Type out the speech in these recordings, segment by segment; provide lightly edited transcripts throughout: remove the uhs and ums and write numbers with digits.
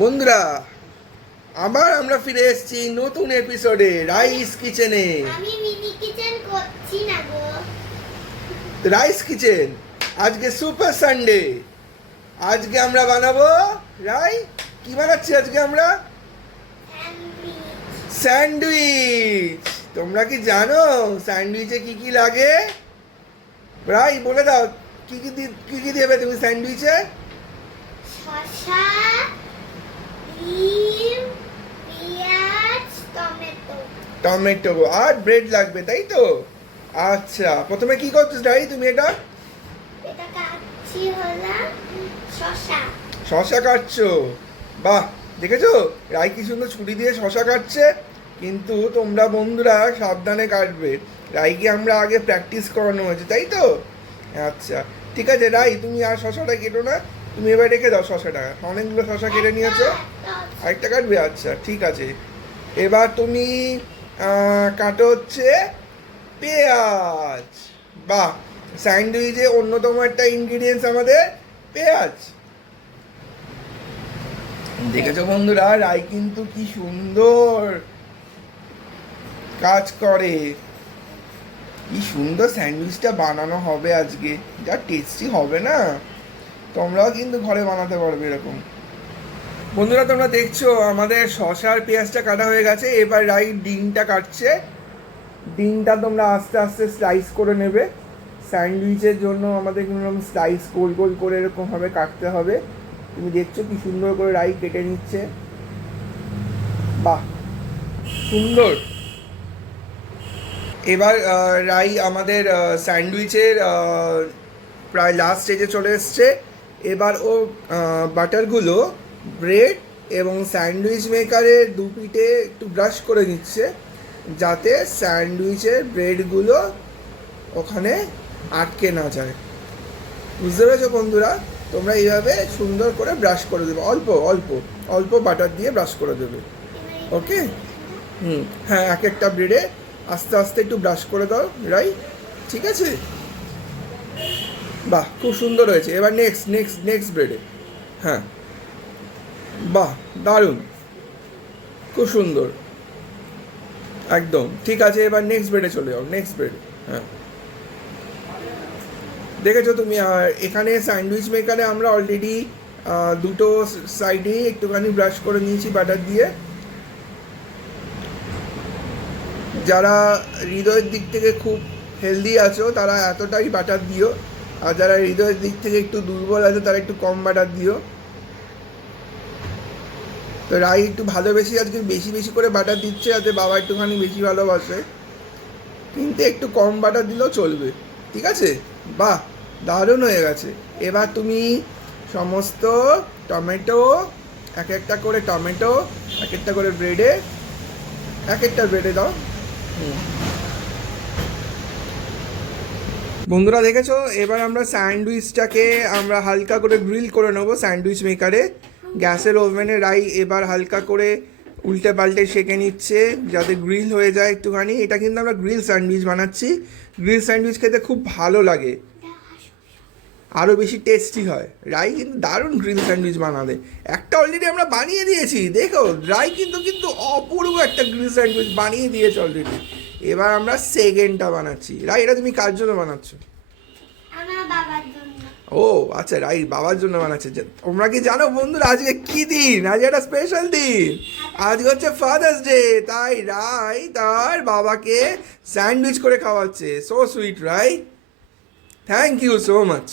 বন্ধুরা, আবার আমরা ফিরে এসেছি নতুন এপিসোডে রাইস কিচেনে। আমি মিনি কিচেন করছি না গো। রাইস কিচেন আজকে সুপার সানডে। আজকে আমরা বানাবো কি বানাচ্ছি আজকে আমরা? স্যান্ডউইচ। তোমরা কি জানো স্যান্ডউইচে কি কি লাগে? বলে দাও, কি কি দেবে তুমি স্যান্ডউইচে? শসা, ডিম, পেঁয়াজ, টমেটো। টমেটো আর ব্রেড লাগবে, তাই তো? আচ্ছা, প্রথমে কি করছো তুমি এটা কাটছি হলো শসা। শসা কাটছো? বাহ, দেখেছো রাই কি সুন্দর ছুরি দিয়ে শসা কাটছে। কিন্তু তোমরা বন্ধুরা সাবধানে কাটবে। রাইকে আমরা আগে প্র্যাকটিস করানো হয়েছে, তাই তো? আচ্ছা ঠিক আছে তুমি আর শসাটা কেটো না, তুমি এবার রেখে দাও শসাটা। অনেকগুলো শসা কেটে নিয়েছো, আরেকটা কাটবে? আচ্ছা ঠিক আছে। এবার তুমি কাটো হচ্ছে পেঁয়াজ। বাহ, স্যান্ডউইচে অন্যতম একটা ইনগ্রিডিয়েন্টস আমাদের পেঁয়াজ। দেখেছো বন্ধুরা রাই কিন্তু কি সুন্দর কাজ করে। কি সুন্দর স্যান্ডউইচটা বানানো হবে আজকে, যা টেস্টি হবে না। তোমরাও কিন্তু ঘরে বানাতে পারবে এরকম। বন্ধুরা তোমরা দেখছো আমাদের শসা আর পেঁয়াজটা কাটা হয়ে গেছে। এবার রাই ডিমটা কাটছে। ডিমটা তোমরা আস্তে আস্তে স্লাইস করে নেবে। স্যান্ডউইচের জন্য আমাদের কিন্তু স্লাইস গোল গোল করে এরকমভাবে কাটতে হবে। তুমি দেখছো কি সুন্দর করে রাই কেটে নিচ্ছে। বাহ, সুন্দর। এবার রাই আমাদের স্যান্ডউইচের প্রায় লাস্ট স্টেজে চলে এসছে। এবার ও বাটারগুলো ব্রেড এবং স্যান্ডউইচ মেকারের দুপিঠে একটু ব্রাশ করে নিচ্ছে, যাতে স্যান্ডউইচের ব্রেডগুলো ওখানে আটকে না যায়। বুঝতে পেরেছো বন্ধুরা? তোমরা এইভাবে সুন্দর করে ব্রাশ করে দেবে, অল্প অল্প অল্প বাটার দিয়ে ব্রাশ করে দেবে। ওকে, হ্যাঁ, এক একটা ব্রেডে আস্তে আস্তে একটু ব্রাশ করে দাও ঠিক আছে? বাহ, খুব সুন্দর হয়েছে। এবার নেক্সট ব্রেডে। হ্যাঁ, বাহ, দারুণ, খুব সুন্দর, একদম ঠিক আছে। এবার নেক্সট ব্রেডে চলে যাও, নেক্সট ব্রেড। হ্যাঁ, দেখেছো তুমি? এখানে স্যান্ডউইচ মেকারে আমরা অলরেডি দুটো সাইডে একটুখানি ব্রাশ করে নিয়েছি বাটার দিয়ে। যারা হৃদয়ের দিক থেকে খুব হেলদি আছো তারা এতটাই বাটার দিও, আর যারা হৃদয়ের দিক থেকে একটু দুর্বল আছো তারা একটু কম বাটার দিও। তো রাই একটু ভালোবেসে আজকে বেশি বেশি করে বাটার দিচ্ছে, যাতে বাবা একটুখানি বেশি ভালোবাসে। কিন্তু একটু কম বাটার দিলেও চলবে, ঠিক আছে? বাহ, দারুণ হয়ে গেছে। এবার তুমি সমস্ত টমেটো, এক একটা করে টমেটো এক একটা করে ব্রেডে, এক একটা ব্রেডে দাও। বন্ধুরা দেখেছো, এবার আমরা স্যান্ডউইচটাকে আমরা হালকা করে গ্রিল করে নেবো স্যান্ডউইচ মেকারে। গ্যাসের ওভেনে রাই এবার হালকা করে উল্টে পাল্টে সেঁকে নিচ্ছে, যাতে গ্রিল হয়ে যায় একটুখানি। এটা কিন্তু আমরা গ্রিল স্যান্ডউইচ বানাচ্ছি। গ্রিল স্যান্ডউইচ খেতে খুব ভালো লাগে, আরও বেশি টেস্টি হয়। রাই কিন্তু দারুণ গ্রিল স্যান্ডউইচ বানাবে। একটা অলরেডি আমরা বানিয়ে দিয়েছি, দেখো রাই কিন্তু অপূর্ব একটা গ্রিল স্যান্ডউইচ বানিয়ে দিয়েছে অলরেডি। এবার আমরা সেকেন্ডটা বানাচ্ছি। রাই, এটা তুমি কার জন্য বানাচ্ছ? আমার বাবার জন্য। ও আচ্ছা, রাই বাবার জন্য বানাচ্ছে। তোমরা কি জানো বন্ধুরা আজকে কি দিন? আজ একটা স্পেশাল দিন। আজকে হচ্ছে ফাদার্স ডে, তাই রাই তার বাবাকে স্যান্ডউইচ করে খাওয়াচ্ছে। So sweet Rai, thank you so much.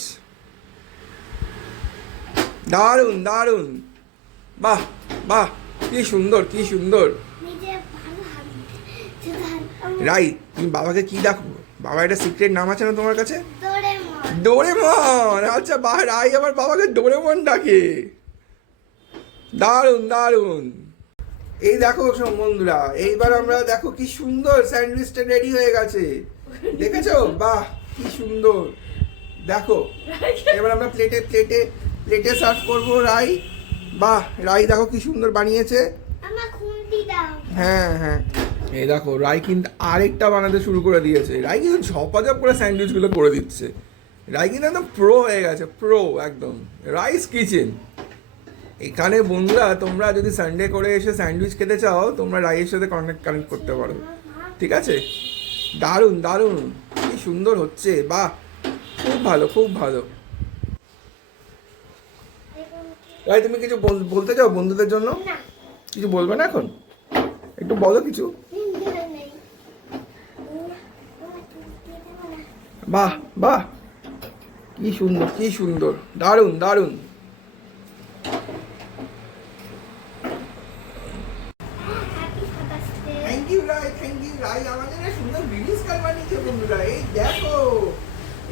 দারুণ দারুণ, বাহ বাহ, কি সুন্দর কি সুন্দর। রাই, তুমি বাবাকে কি ডাকো? বাবা একটা সিক্রেট নাম আছে না তোমার কাছে? ডোরেমন। আচ্ছা, রাই আমার বাবাকে ডোরেমন ডাকে। দারুণ দারুণ। এই দেখো সব বন্ধুরা, এইবার আমরা দেখো কি সুন্দর স্যান্ডউইচটা রেডি হয়ে গেছে। দেখেছো? বাহ, কি সুন্দর। দেখো, এবার আমরা প্লেটে সার্ভ করবো রাই। বাহ, রাই দেখো কি সুন্দর বানিয়েছে। হ্যাঁ হ্যাঁ, এই দেখো রাই কিন্তু আরেকটা বানাতে শুরু করে দিয়েছে। রাই কিন্তু ঝপাঝপ করে স্যান্ডউইচগুলো করে দিচ্ছে। রাই কিন্তু একদম প্রো হয়ে গেছে, প্রো একদম। Rice kitchen. এখানে বন্ধুরা তোমরা যদি সানডে করে এসে স্যান্ডউইচ খেতে চাও তোমরা রাইয়ের সাথে কানেক্ট করতে পারো, ঠিক আছে? দারুণ দারুণ, কি সুন্দর হচ্ছে, বাহ, খুব ভালো খুব ভালো। রাই তুমি কিছু বলতে চাও বন্ধুদের জন্য? না, কিছু বলবে না এখন? একটু বলো কিছু। নেই। বাহ বাহ, কি সুন্দর কি সুন্দর, দারুণ দারুণ। Happy father's day. Thank you Rai, thank you Rai, আমাদের না সুন্দর গ্রিটিংস কার্ড বানিয়েছে বন্ধুরা।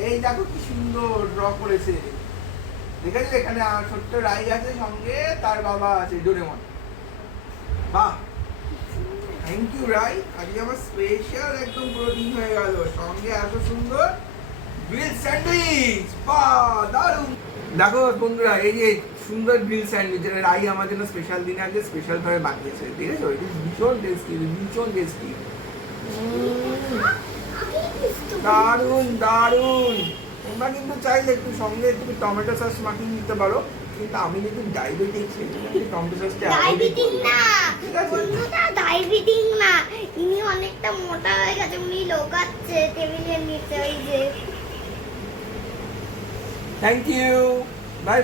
এই দেখো কি সুন্দর ড্র করেছে, দেখেছো? এখানে ছোট্ট রাই আছে, সঙ্গে তার বাবা আছে ডোরেমন। বাহ, থ্যাংক ইউ রাই, আজকে আমার স্পেশাল একদম পুরো দিন হয়ে গেল, সঙ্গে এত সুন্দর গ্রিল স্যান্ডউইচ, বাহ দারুণ। দেখো বন্ধুরা, এই যে সুন্দর গ্রিল স্যান্ডউইচ যেটা রাই আমার জন্য স্পেশাল দিনে আজকে স্পেশাল ভাবে বানিয়েছে, দেখেছো? এটা ভীষণ টেস্টি, ভীষণ টেস্টি, দারুণ দারুণ। তোমরা কিন্তু চাইলে একটু সঙ্গে একটু টমেটো সস মাখিয়ে নিতে পারো, কিন্তু আমি কিন্তু ডায়াবেটিস, টমেটো সসটা ডায়াবেটিস না ঠিক আছে। বন্ধুটা, ডায়াবেটিস না, ইনি অনেকটা মোটা হয়ে গেছে, উনি লোকাচ্ছে টেবিলের নিচে, ওই যে। Thank you, by.